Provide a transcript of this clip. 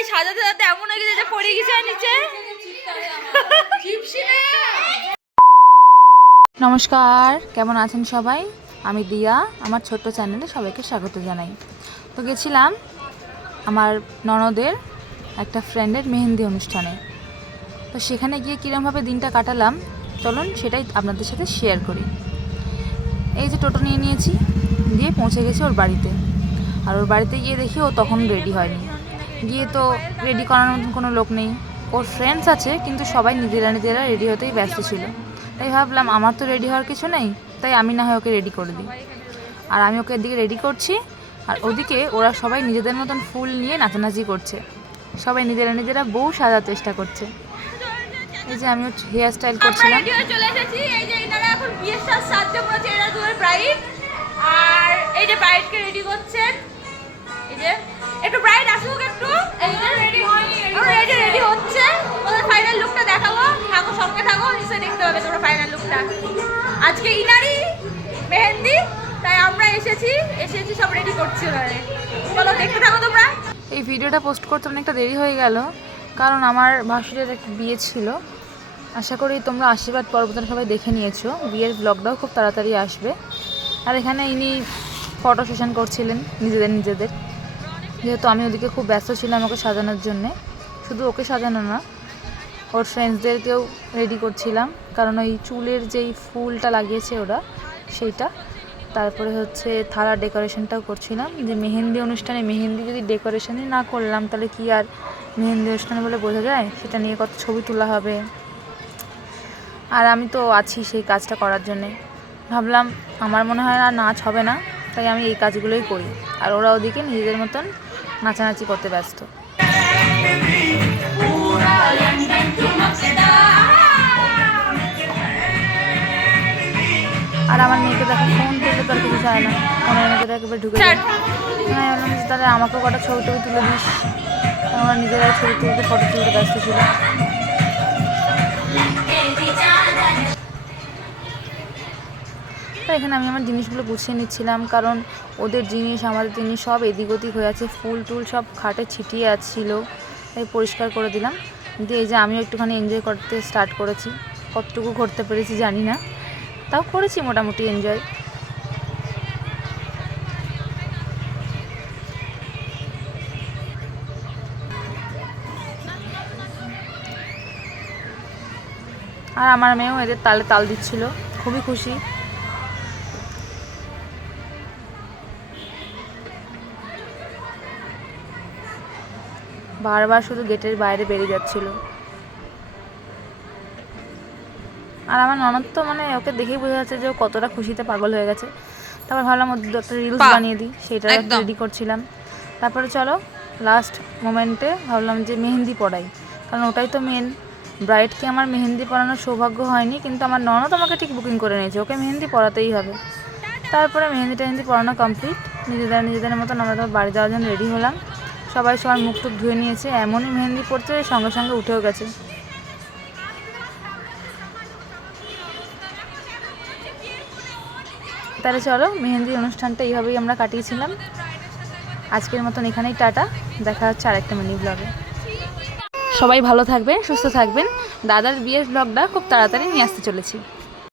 ভাই সাজাতে সাজাতে এমন হয়ে গেছে যে পড়ে গেছে নিচে। নমস্কার কেমন আছেন সবাই? আমি দিয়া আমার ছোট্ট চ্যানেলে সবাইকে স্বাগত জানাই। তো গেছিলাম আমার ননদের একটা ফ্রেন্ডের মেহেন্দি অনুষ্ঠানে। তো সেখানে গিয়ে কীরমভাবে দিনটা কাটালাম চলুন সেটাই আপনাদের সাথে শেয়ার করি। এই যে টোটো নিয়ে নিয়েছি দিয়ে পৌঁছে গেছি ওর বাড়িতে। আর ওর বাড়িতে গিয়ে দেখি ও তখন রেডি হয়নি। গিয়ে তো রেডি করানোর মতন কোনো লোক নেই। ওর ফ্রেন্ডস আছে কিন্তু সবাই নিজেরা নিজেরা রেডি হতেই ব্যস্ত ছিল। তাই ভাবলাম আমার তো রেডি হওয়ার কিছু নেই তাই আমি না হয় ওকে রেডি করে দিই। আর আমি ওকে এদিকে রেডি করছি আর ওদিকে ওরা সবাই নিজেদের মতন ফুল নিয়ে নাচানাচি করছে। সবাই নিজেরা নিজেরা বউ সাজার চেষ্টা করছে। এই যে আমি হেয়ার স্টাইল করছিলাম। চলে এসেছি। এই যে এনারা এখন বিয়ের সাজ সাজতে পড়েছে এরা দুজন ব্রাইড আর এই যে ব্রাইডকে রেডি করছেন এই যে একটু ব্রাইড আসুক সঙ্গে থাকো, নিশ্চয়ই দেখতে পাবে তোমরা ফাইনাল লুকটা আজকে ইনারি মেহেন্দি, তাই আমরা এসেছি এসেছি সব রেডি করছি ওনারে। চলো, দেখতে থাকো তোমরা। এই ভিডিওটা পোস্ট করতে অনেকটা দেরি হয়ে গেল, কারণ আমার ভাসুরের একটা বিয়ে ছিল। আশা করি তোমরা আশীর্বাদ পর্বতন সবাই দেখে নিয়েছো। বিয়ের ব্লগটাও খুব তাড়াতাড়ি আসবে। আর এখানে ইনি ফটো সেশন করছিলেন, নিজেদের নিজেদের। যেহেতু আমি ওদিকে খুব ব্যস্ত ছিলাম ওকে সাজানোর জন্যে। শুধু ওকে সাজানো না ওর ফ্রেন্ডসদেরকেও রেডি করছিলাম। কারণ ওই চুলের যেই ফুলটা লাগিয়েছে ওরা, সেইটা। তারপরে হচ্ছে থালার ডেকোরেশনটাও করছিলাম। যে মেহেন্দি অনুষ্ঠানে মেহেন্দি যদি ডেকোরেশনই না করলাম, তাহলে কি আর মেহেন্দি অনুষ্ঠানে বলে বোঝা যায়? সেটা নিয়ে কত ছবি তোলা হবে। আর আমি তো আছি সেই কাজটা করার জন্যে। ভাবলাম আমার মনে হয় না নাচ হবে না, তাই আমি এই কাজগুলোই করি। আর ওরা ওদিকে নিজেদের মতন নাচানাচি করতে ব্যস্ত। আর আমার মেয়েকে দেখো ফোন তুলতে তার কিছু চায় না। ফোনের মধ্যে একেবারে ঢুকে যায় হ্যাঁ তাহলে আমাকেও কটা ছবি টবি তুলে দিস। আমার নিজেরা ছবি তুলতে ফটো তুলতে ব্যস্ত ছিল। এখানে আমি আমার জিনিসগুলো গুছিয়ে নিচ্ছিলাম কারণ ওদের জিনিস আমাদের জিনিস সব এদিক ওদিক হয়ে আছে। ফুল টুল সব খাটে ছিটিয়ে আছিল। তাই পরিষ্কার করে দিলাম। দিয়ে এই যে আমিও একটুখানি এনজয় করতে স্টার্ট করেছি। কতটুকু করতে পেরেছি জানি না। তাও করেছি মোটামুটি এনজয় আর আমার মেয়েও এদের তালে তাল দিচ্ছিল। খুবই খুশি। বারবার শুধু গেটের বাইরে বেরিয়ে যাচ্ছিল। আর আমার ননদ তো মানে ওকে দেখেই বোঝা যাচ্ছে যে ও কতটা খুশিতে পাগল হয়ে গেছে। তারপর ভাবলাম ওর দু একটা রিলস বানিয়ে দিই সেটা। রেডি করছিলাম। তারপরে চলো লাস্ট মোমেন্টে ভাবলাম যে মেহেন্দি পড়াই। কারণ ওটাই তো মেন ব্রাইডকে আমার মেহেন্দি পরানোর সৌভাগ্য হয়নি কিন্তু আমার ননদ আমাকে ঠিক বুকিং করে নিয়েছে। ওকে মেহেন্দি পরাতেই হবে। তারপরে মেহেন্দি টেহেন্দি পরানো কমপ্লিট নিজেদের নিজেদের মতন আমরা তো বাড়ি যাওয়ার জন্য রেডি হলাম। সবাই সবার মুখ টুক ধুয়ে নিয়েছে, এমনই মেহেন্দি পড়ছে সঙ্গে সঙ্গে উঠেও গেছে। তাহলে চলো, মেহেন্দির অনুষ্ঠানটা এইভাবেই আমরা কাটিয়েছিলাম। আজকের মতন এখানেই টাটা, দেখা হচ্ছে আরেকটা মিনি ব্লগে সবাই ভালো থাকবেন, সুস্থ থাকবেন। দাদার বিয়ের ব্লগটা খুব তাড়াতাড়ি নিয়ে আসতে চলেছি।